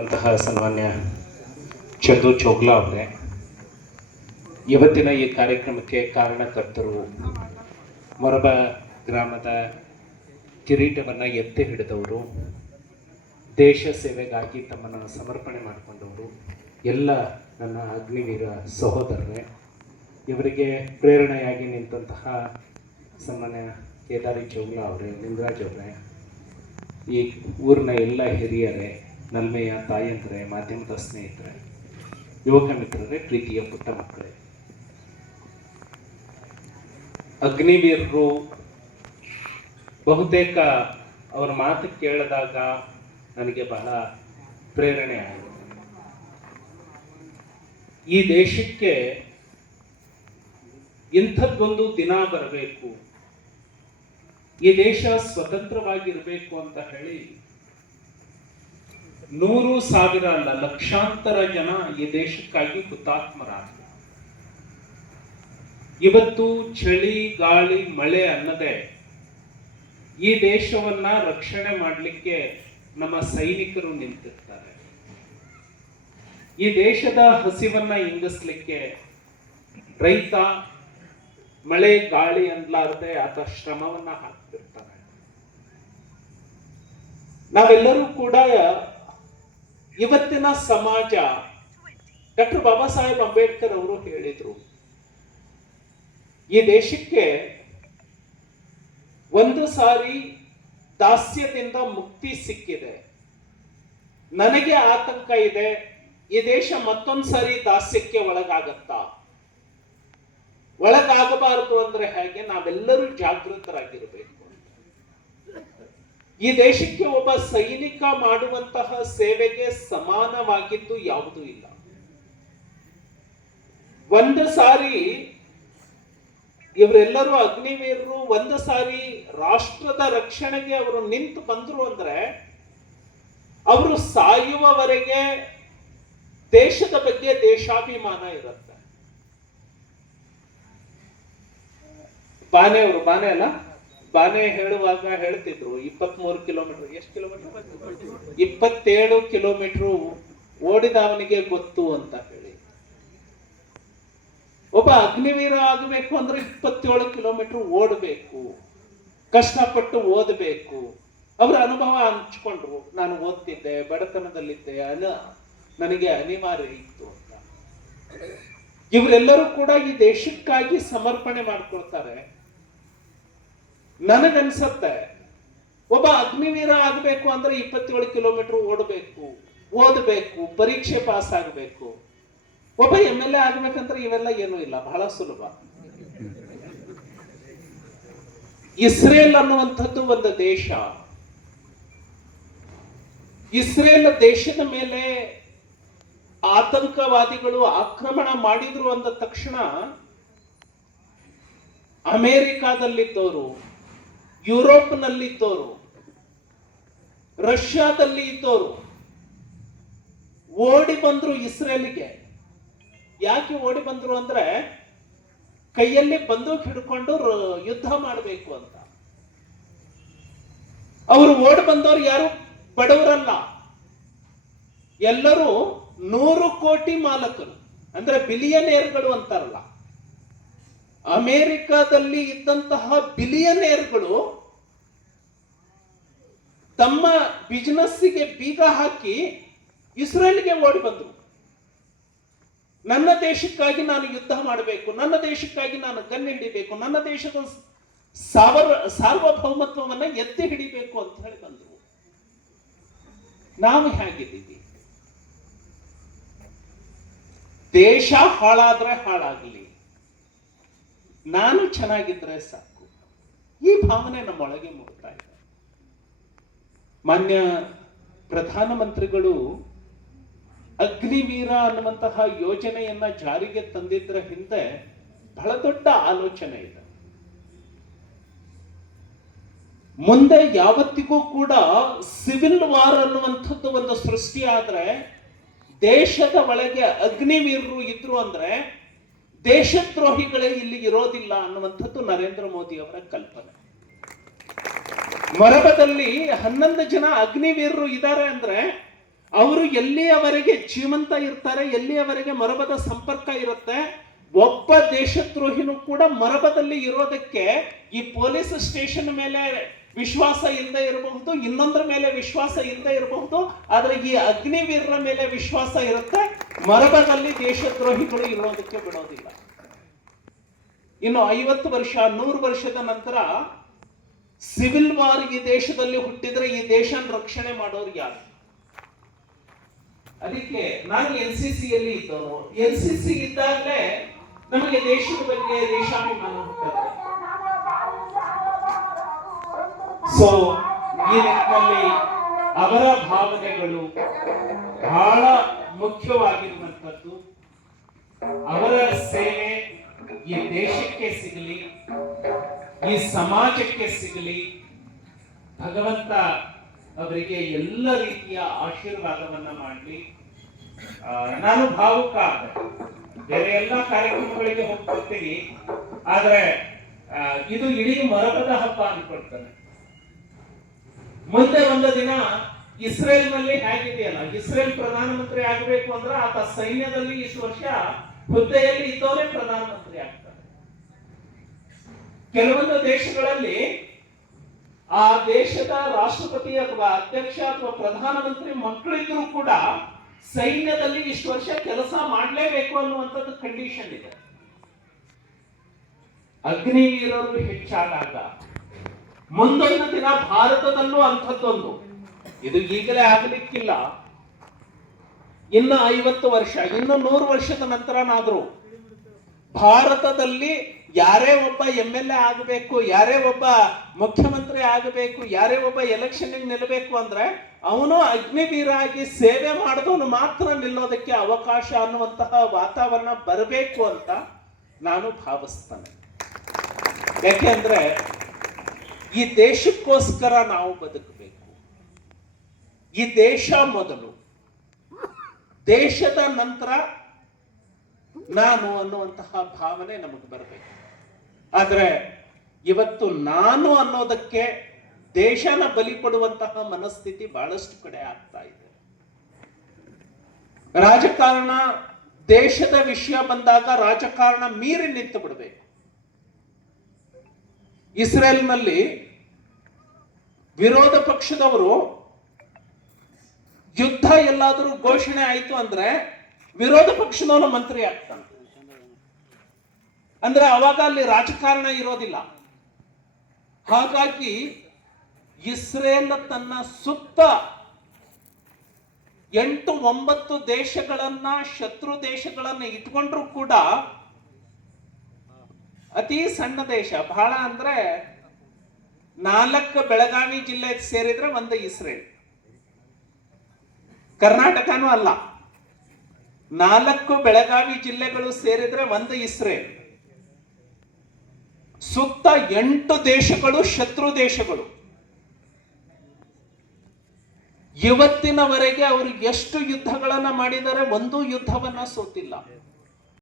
ಅಂತಹ ಸನ್ಮಾನ್ಯ ಚಂದು ಚೋಗ್ಲಾ ಅವರೇ, ಇವತ್ತಿನ ಈ ಕಾರ್ಯಕ್ರಮಕ್ಕೆ ಕಾರಣಕರ್ತರು ಮೊರಬ ಗ್ರಾಮದ ಕಿರೀಟವನ್ನು ಎತ್ತಿ ಹಿಡಿದವರು, ದೇಶ ಸೇವೆಗಾಗಿ ತಮ್ಮನ್ನು ಸಮರ್ಪಣೆ ಮಾಡಿಕೊಂಡವರು, ಎಲ್ಲ ನನ್ನ ಅಗ್ನಿವೀರ ಸಹೋದರರೇ, ಇವರಿಗೆ ಪ್ರೇರಣೆಯಾಗಿ ನಿಂತಹ ಸನ್ಮಾನ್ಯ ಕೇದಾರಿ ಚೌಗ್ಲಾ ಅವರೇ, ಲಿಂಗರಾಜ್ ಅವರೇ, ಈ ಊರಿನ ಎಲ್ಲ ಹಿರಿಯರೇ ನಲ್ಮೆಯ ತಾಯಂದ್ರೆ ಮಾಧ್ಯಮದ ಸ್ನೇಹಿತರೆ ಯುವಕ ಮಿತ್ರರೇ, ಪ್ರೀತಿಯ ಪುಟ್ಟ ಮಕ್ಕಳೇ. ಅಗ್ನಿವೀರರು ಬಹುತೇಕ ಅವರ ಮಾತು ಕೇಳಿದಾಗ ನನಗೆ ಬಹಳ ಪ್ರೇರಣೆ ಆಯಿತು. ಈ ದೇಶಕ್ಕೆ ಇಂಥದ್ದೊಂದು ದಿನ ಬರಬೇಕು. ಈ ದೇಶ ಸ್ವತಂತ್ರವಾಗಿರಬೇಕು ಅಂತ ಹೇಳಿ ನೂರು ಸಾವಿರ ಅಲ್ಲ ಲಕ್ಷಾಂತರ ಜನ ಈ ದೇಶಕ್ಕಾಗಿ ಹುತಾತ್ಮರಾದರು. ಇವತ್ತು ಚಳಿ, ಗಾಳಿ, ಮಳೆ ಅನ್ನದೆ ಈ ದೇಶವನ್ನ ರಕ್ಷಣೆ ಮಾಡಲಿಕ್ಕೆ ನಮ್ಮ ಸೈನಿಕರು ನಿಂತಿರ್ತಾರೆ. ಈ ದೇಶದ ಹಸಿವನ್ನ ಇಂಗಿಸ್ಲಿಕ್ಕೆ ರೈತ ಮಳೆ, ಗಾಳಿ ಅನ್ಲಾರದೆ ಆತ ಶ್ರಮವನ್ನ ಹಾಕ್ತಿರ್ತಾನೆ. ನಾವೆಲ್ಲರೂ ಕೂಡ ಇವತ್ತಿನ ಸಮಾಜ ಡಾಕ್ಟರ್ ಬಾಬಾ ಸಾಹೇಬ್ ಅಂಬೇಡ್ಕರ್ ಅವರು ಹೇಳಿದ್ರು, ಈ ದೇಶಕ್ಕೆ ಒಂದು ಸಾರಿ ದಾಸ್ಯದಿಂದ ಮುಕ್ತಿ ಸಿಕ್ಕಿದೆ. ನನಗೆ ಆತಂಕ ಇದೆ, ಈ ದೇಶ ಮತ್ತೊಂದು ಸಾರಿ ದಾಸ್ಯಕ್ಕೆ ಒಳಗಾಗತ್ತಾ? ಒಳಗಾಗಬಾರದು ಅಂದ್ರೆ ಹೇಗೆ? ನಾವೆಲ್ಲರೂ ಜಾಗೃತರಾಗಿರಬೇಕು. ಈ ದೇಶಕ್ಕೆ ಒಬ್ಬ ಸೈನಿಕ ಮಾಡುವಂತಹ ಸೇವೆಗೆ ಸಮಾನವಾಗಿದ್ದು ಯಾವುದೂ ಇಲ್ಲ. ಒಂದು ಸಾರಿ ಇವರೆಲ್ಲರೂ ಅಗ್ನಿವೀರರು, ಒಂದು ಸಾರಿ ರಾಷ್ಟ್ರದ ರಕ್ಷಣೆಗೆ ಅವರು ನಿಂತು ಬಂದ್ರು ಅಂದ್ರೆ ಅವರು ಸಾಯುವವರೆಗೆ ದೇಶದ ಬಗ್ಗೆ ದೇಶಾಭಿಮಾನ ಇರುತ್ತೆ. ಬಾನೆ ಅವರು, ಬಾನೆ ಅಲ್ಲ? ಬಾನೆ ಹೇಳುವಾಗ ಹೇಳ್ತಿದ್ರು, ಇಪ್ಪತ್ಮೂರು ಕಿಲೋಮೀಟರ್. ಎಷ್ಟು ಕಿಲೋಮೀಟರ್? ಇಪ್ಪತ್ತೇಳು ಕಿಲೋಮೀಟರ್ ಓಡಿದವನಿಗೆ ಗೊತ್ತು ಅಂತ ಹೇಳಿ. ಒಬ್ಬ ಅಗ್ನಿವೀರ ಆಗಬೇಕು ಅಂದ್ರೆ ಇಪ್ಪತ್ತೇಳು ಕಿಲೋಮೀಟರ್ ಓಡಬೇಕು, ಕಷ್ಟಪಟ್ಟು ಓದಬೇಕು. ಅವರ ಅನುಭವ ಹಂಚ್ಕೊಂಡ್ರು. ನಾನು ಓದ್ತಿದ್ದೆ, ಬಡತನದಲ್ಲಿದ್ದೆ, ಅನ, ನನಗೆ ಅನಿವಾರ್ಯ ಇತ್ತು ಅಂತ. ಇವರೆಲ್ಲರೂ ಕೂಡ ಈ ದೇಶಕ್ಕಾಗಿ ಸಮರ್ಪಣೆ ಮಾಡ್ಕೊಳ್ತಾರೆ. ನನಗನ್ಸತ್ತೆ, ಒಬ್ಬ ಅಗ್ನಿವೀರ ಆಗಬೇಕು ಅಂದ್ರೆ ಇಪ್ಪತ್ತೇಳು ಕಿಲೋಮೀಟರ್ ಓಡಬೇಕು, ಓದಬೇಕು, ಪರೀಕ್ಷೆ ಪಾಸ್ ಆಗಬೇಕು ಒಬ್ಬ ಎಂ ಎಲ್ ಎ ಆಗ್ಬೇಕಂದ್ರೆ ಇವೆಲ್ಲ ಏನೂ ಇಲ್ಲ, ಬಹಳ ಸುಲಭ. ಇಸ್ರೇಲ್ ಅನ್ನುವಂಥದ್ದು ಒಂದು ದೇಶ. ಇಸ್ರೇಲ್ ದೇಶದ ಮೇಲೆ ಆತಂಕವಾದಿಗಳು ಆಕ್ರಮಣ ಮಾಡಿದ್ರು ಅಂದ ತಕ್ಷಣ ಅಮೆರಿಕಾದಲ್ಲಿದ್ದವರು ಯುರೋಪ್ನಲ್ಲಿದ್ದವರು ರಷ್ಯಾದಲ್ಲಿ ಇದ್ದವರು ಓಡಿ ಬಂದ್ರು ಇಸ್ರೇಲಿಗೆ. ಯಾಕೆ ಓಡಿ ಬಂದ್ರು ಅಂದ್ರೆ ಕೈಯಲ್ಲಿ ಬಂದೂಕ್ ಹಿಡ್ಕೊಂಡು ಯುದ್ಧ ಮಾಡಬೇಕು ಅಂತ. ಅವರು ಓಡಿ ಬಂದವರು ಯಾರು? ಬಡವರಲ್ಲ. ಎಲ್ಲರೂ ನೂರು ಕೋಟಿ ಮಾಲಕರು, ಅಂದ್ರೆ ಬಿಲಿಯನೇರ್ಗಳು ಅಂತಾರಲ್ಲ. ಅಮೆರಿಕಾದಲ್ಲಿ ಇದ್ದಂತಹ ಬಿಲಿಯನೇರ್ಗಳು ತಮ್ಮ ಬಿಸ್ನೆಸ್ಸಿಗೆ ಬೀಗ ಹಾಕಿ ಇಸ್ರೇಲ್ಗೆ ಓಡಿ ಬಂದರು. ನನ್ನ ದೇಶಕ್ಕಾಗಿ ನಾನು ಯುದ್ಧ ಮಾಡಬೇಕು, ನನ್ನ ದೇಶಕ್ಕಾಗಿ ನಾನು ಗನ್ ಹಿಡಿಬೇಕು, ನನ್ನ ದೇಶದ ಸಾವರ, ಸಾರ್ವಭೌಮತ್ವವನ್ನ ಎತ್ತಿ ಹಿಡಿಬೇಕು ಅಂತ ಹೇಳಿ ಬಂದರು. ನಾವು ಹೇಗಿದ್ದೀವಿ? ದೇಶ ಹಾಳಾದ್ರೆ ಹಾಳಾಗ್ಲಿ. ನಾನು ಚೆನ್ನಾಗಿದ್ರೆ ಸಾಕು. ಈ ಭಾವನೆ ನಮ್ಮೊಳಗೆ ಮೂಡ್ತಾ ಇದೆ. ಮಾನ್ಯ ಪ್ರಧಾನಮಂತ್ರಿಗಳು ಅಗ್ನಿವೀರ ಅನ್ನುವಂತಹ ಯೋಜನೆಯನ್ನ ಜಾರಿಗೆ ತಂದಿದ್ರ ಹಿಂದೆ ಬಹಳ ದೊಡ್ಡ ಆಲೋಚನೆ ಇದೆ. ಮುಂದೆ ಯಾವತ್ತಿಗೂ ಕೂಡ ಸಿವಿಲ್ ವಾರ್ ಅನ್ನುವಂಥದ್ದು ಒಂದು ಸೃಷ್ಟಿ ಆದ್ರೆ ದೇಶದ ಒಳಗೆ ಅಗ್ನಿವೀರರು ಇದ್ರು ಅಂದ್ರೆ ದೇಶದ್ರೋಹಿಗಳೇ ಇಲ್ಲಿ ಇರೋದಿಲ್ಲ ಅನ್ನುವಂಥದ್ದು ನರೇಂದ್ರ ಮೋದಿ ಅವರ ಕಲ್ಪನೆ. ಮರಬದಲ್ಲಿ ಹನ್ನೊಂದು ಜನ ಅಗ್ನಿವೀರರು ಇದ್ದಾರೆ ಅಂದ್ರೆ ಅವರು ಎಲ್ಲಿಯವರೆಗೆ ಜೀವಂತ ಇರ್ತಾರೆ, ಎಲ್ಲಿಯವರೆಗೆ ಮರಬದ ಸಂಪರ್ಕ ಇರುತ್ತೆ, ಒಬ್ಬ ದೇಶದ್ರೋಹಿನೂ ಕೂಡ ಮರಬದಲ್ಲಿ ಇರೋದಕ್ಕೆ ಈ ಪೊಲೀಸ್ ಸ್ಟೇಷನ್ ಮೇಲೆ ವಿಶ್ವಾಸ ಇಲ್ಲದೆ ಇರಬಹುದು, ಇನ್ನೊಂದ್ರ ಮೇಲೆ ವಿಶ್ವಾಸ ಇಲ್ಲದೆ ಇರಬಹುದು, ಆದ್ರೆ ಈ ಅಗ್ನಿವೀರರ ಮೇಲೆ ವಿಶ್ವಾಸ ಇರುತ್ತೆ ಮರಬದಲ್ಲಿ ದೇಶದ್ರೋಹಿಗಳು ಇರೋದಕ್ಕೆ ಬಿಡೋದಿಲ್ಲ. ಇನ್ನು ಐವತ್ತು ವರ್ಷ, ನೂರು ವರ್ಷದ ನಂತರ ಸಿವಿಲ್ ವಾರ್ ಈ ದೇಶದಲ್ಲಿ ಹುಟ್ಟಿದ್ರೆ ಈ ದೇಶ ರಕ್ಷಣೆ ಮಾಡೋರು ಯಾರು? ಅದಕ್ಕೆ ನಾನು ಎನ್ ಸಿ ಸಿ ಅಲ್ಲಿ ಇದ್ದವನು. ಎನ್ ಸಿ ಸಿ ಇದ್ದಾಗಲೇ ನಮಗೆ ದೇಶದ ಬಗ್ಗೆ ದೇಶಾಭಿಮಾನ ಹುಟ್ಟುತ್ತೆ. ಸೊ ಈ ನಿಟ್ಟಿನಲ್ಲಿ ಅವರ ಭಾವನೆಗಳು ಬಹಳ ಮುಖ್ಯವಾಗಿರುವಂತದ್ದು ಅವರ ಸೇವೆ ಈ ದೇಶಕ್ಕೆ ಸಿಗಲಿ, ಈ ಸಮಾಜಕ್ಕೆ ಸಿಗಲಿ. ಭಗವಂತ ಅವರಿಗೆ ಎಲ್ಲ ರೀತಿಯ ಆಶೀರ್ವಾದವನ್ನ ಮಾಡಲಿ. ನಾನು ಭಾವುಕ ಬೇರೆ ಎಲ್ಲ ಕಾರ್ಯಕ್ರಮಗಳಿಗೆ ಹೋಗ್ತಿರ್ತೀನಿ. ಆದ್ರೆ ಇದು ಇಡೀ ಮರಬದ ಹಬ್ಬ ಅನ್ಕೊಳ್ತಾನೆ. ಮುಂದೆ ಒಂದು ದಿನ ಇಸ್ರೇಲ್ನಲ್ಲಿ ಹೇಗಿದೆಯಲ್ಲ? ಇಸ್ರೇಲ್ ಪ್ರಧಾನಮಂತ್ರಿ ಆಗಬೇಕು ಅಂದ್ರೆ ಆತ ಸೈನ್ಯದಲ್ಲಿ ಇಷ್ಟು ವರ್ಷ ಹುದ್ದೆಯಲ್ಲಿ ಇದ್ದವರೇ ಪ್ರಧಾನಮಂತ್ರಿ ಆಗ್ತಾರೆ. ಕೆಲವೊಂದು ದೇಶಗಳಲ್ಲಿ ಆ ದೇಶದ ರಾಷ್ಟ್ರಪತಿ ಅಥವಾ ಅಧ್ಯಕ್ಷ ಅಥವಾ ಪ್ರಧಾನಮಂತ್ರಿ ಮಕ್ಕಳಿದ್ರು ಕೂಡ ಸೈನ್ಯದಲ್ಲಿ ಇಷ್ಟು ವರ್ಷ ಕೆಲಸ ಮಾಡಲೇಬೇಕು ಅನ್ನುವಂಥದ್ದು ಕಂಡೀಷನ್ ಇದೆ. ಅಗ್ನಿ ಇರೋರು ಹೆಚ್ಚಾದಾಗ. ಮುಂದೊಂದು ದಿನ ಭಾರತದಲ್ಲೂ ಅಂಥದ್ದೊಂದು. ಇದು ಈಗಲೇ ಆಗಲಿಕ್ಕಿಲ್ಲ. ಇನ್ನು ಐವತ್ತು ವರ್ಷ, ಇನ್ನು ನೂರು ವರ್ಷದ ನಂತರನಾದರೂ ಭಾರತದಲ್ಲಿ ಯಾರೇ ಒಬ್ಬ ಎಂ ಎಲ್ ಎ ಆಗಬೇಕು, ಯಾರೇ ಒಬ್ಬ ಮುಖ್ಯಮಂತ್ರಿ ಆಗಬೇಕು, ಯಾರೇ ಒಬ್ಬ ಎಲೆಕ್ಷನ್ ನಿಲ್ಲಬೇಕು ಅಂದ್ರೆ ಅವನು ಅಗ್ನಿವೀರಾಗಿ ಸೇವೆ ಮಾಡಿದವನು ಮಾತ್ರ ನಿಲ್ಲೋದಕ್ಕೆ ಅವಕಾಶ ಅನ್ನುವಂತಹ ವಾತಾವರಣ ಬರಬೇಕು ಅಂತ ನಾನು ಭಾವಿಸ್ತೇನೆ. ಯಾಕೆಂದ್ರೆ ಈ ದೇಶಕ್ಕೋಸ್ಕರ ನಾವು ಬದುಕಬೇಕು. ಈ ದೇಶ ಮೊದಲು. ದೇಶದ ನಂತರ ನಾನು ಅನ್ನುವಂತಹ ಭಾವನೆ ನಮಗೆ ಬರಬೇಕು. ಆದರೆ ಇವತ್ತು ನಾನು ಅನ್ನೋದಕ್ಕೆ ದೇಶನ ಬಲಿ ಕೊಡುವಂತಹ ಮನಸ್ಥಿತಿ ಬಹಳಷ್ಟು ಕಡೆ ಆಗ್ತಾ ಇದೆ. ರಾಜಕಾರಣ ದೇಶದ ವಿಷಯ ಬಂದಾಗ ರಾಜಕಾರಣ ಮೀರಿ ನಿಂತು ಬಿಡಬೇಕು. ಇಸ್ರೇಲ್ನಲ್ಲಿ ವಿರೋಧ ಪಕ್ಷದವರು ಯುದ್ಧ ಎಲ್ಲಾದರೂ ಘೋಷಣೆ ಆಯಿತು ಅಂದ್ರೆ ವಿರೋಧ ಪಕ್ಷದವನು ಮಂತ್ರಿ ಆಗ್ತಾನೆ. ಅಂದ್ರೆ ಅವಾಗ ಅಲ್ಲಿ ರಾಜಕಾರಣ ಇರೋದಿಲ್ಲ. ಹಾಗಾಗಿ ಇಸ್ರೇಲ್ ತನ್ನ ಸುತ್ತ ಎಂಟು ಒಂಬತ್ತು ದೇಶಗಳನ್ನ, ಶತ್ರು ದೇಶಗಳನ್ನ ಇಟ್ಕೊಂಡ್ರು ಕೂಡ ಅತಿ ಸಣ್ಣ ದೇಶ. ಬಹಳ ಅಂದ್ರೆ ನಾಲ್ಕು ಬೆಳಗಾವಿ ಜಿಲ್ಲೆ ಸೇರಿದ್ರೆ ಒಂದು ಇಸ್ರೇಲ್. ಕರ್ನಾಟಕನೂ ಅಲ್ಲ. ನಾಲ್ಕು ಬೆಳಗಾವಿ ಜಿಲ್ಲೆಗಳು ಸೇರಿದ್ರೆ ಒಂದು ಇಸ್ರೇಲ್. ಸುತ್ತ ಎಂಟು ದೇಶಗಳು ಶತ್ರು ದೇಶಗಳು. ಇವತ್ತಿನವರೆಗೆ ಅವರು ಎಷ್ಟು ಯುದ್ಧಗಳನ್ನ ಮಾಡಿದರೆ ಒಂದು ಯುದ್ಧವನ್ನ ಸೋತಿಲ್ಲ.